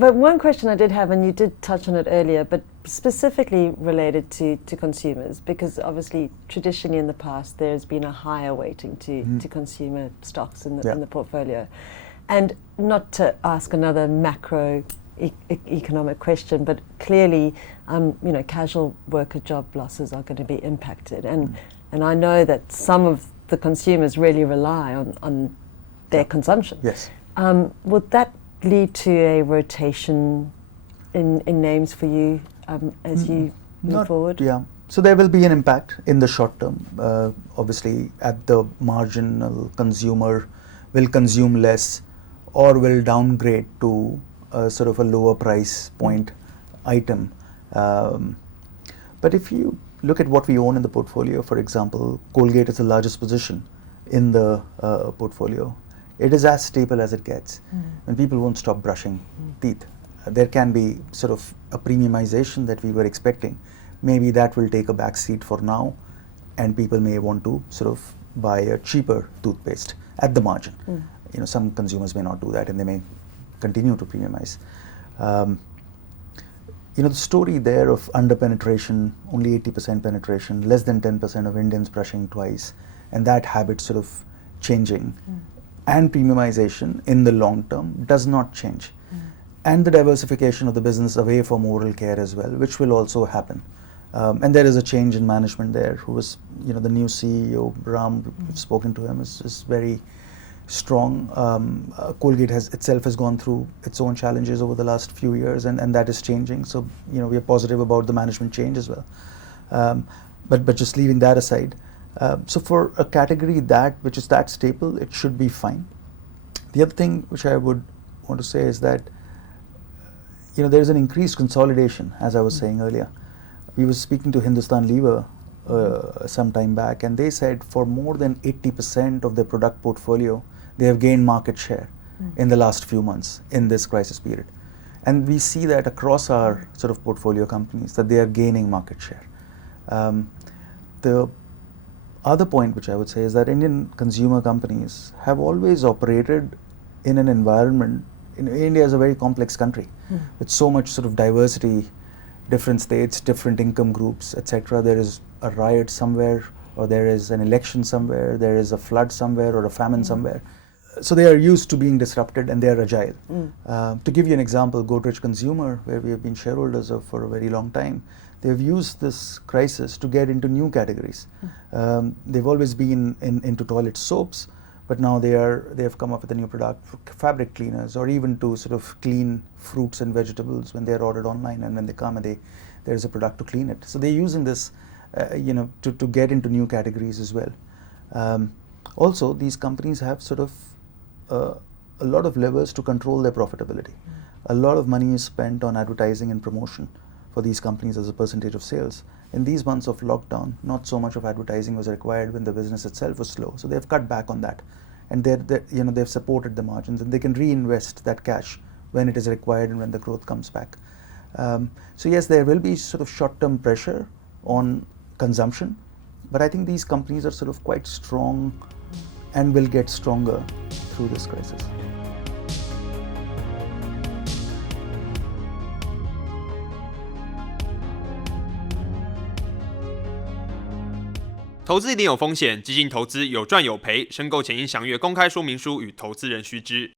But one question I did have, and you did touch on it earlier, but specifically related to consumers, because obviously traditionally in the past there's been a higher weighting to consumer stocks in the portfolio. And not to ask another macro economic question, but clearly, casual worker job losses are going to be impacted. And I know that some of the consumers really rely on their consumption. Yes. Would that lead to a rotation in names for you as you move forward? Yeah. So there will be an impact in the short term. Obviously, at the marginal consumer will consume less or will downgrade to sort of a lower price point item. But if you look at what we own in the portfolio, for example, Colgate is the largest position in the portfolio. It is as stable as it gets. And people won't stop brushing teeth. There can be sort of a premiumization that we were expecting. Maybe that will take a back seat for now, and people may want to sort of buy a cheaper toothpaste at the margin. Some consumers may not do that, and they may continue to premiumize. The story there of under-penetration, only 80% penetration, less than 10% of Indians brushing twice, and that habit sort of changing, and premiumization in the long term does not change. And the diversification of the business away from oral care as well, which will also happen. And there is a change in management there, who was, the new CEO, Ram, we've spoken to him, is very strong. Colgate itself has gone through its own challenges over the last few years, and that is changing. So, we are positive about the management change as well. But just leaving that aside, so for a category which is that staple, it should be fine. The other thing which I would want to say is that, there is an increased consolidation, as I was saying earlier. We were speaking to Hindustan Lever some time back, and they said for more than 80% of their product portfolio, they have gained market share in the last few months in this crisis period. And we see that across our sort of portfolio companies, that they are gaining market share. The other point which I would say is that Indian consumer companies have always operated in an environment. India is a very complex country with so much sort of diversity, different states, different income groups, etc. There is a riot somewhere, or there is an election somewhere, there is a flood somewhere, or a famine somewhere. So they are used to being disrupted, and they are agile. To give you an example, Godrej Consumer, where we have been shareholders of for a very long time, they have used this crisis to get into new categories. They've always been into toilet soaps, but now they have come up with a new product for fabric cleaners, or even to sort of clean fruits and vegetables when they are ordered online, and when they come, and there is a product to clean it. So they're using this, to get into new categories as well. Also, these companies have sort of a lot of levers to control their profitability. A lot of money is spent on advertising and promotion for these companies as a percentage of sales. In these months of lockdown, not so much of advertising was required when the business itself was slow. So they've cut back on that, and they've supported the margins, and they can reinvest that cash when it is required and when the growth comes back. So yes, there will be sort of short-term pressure on consumption, but I think these companies are sort of quite strong and will get stronger through this crisis. 投资一定有风险，基金投资有赚有赔，申购前应详阅公开说明书与投资人须知。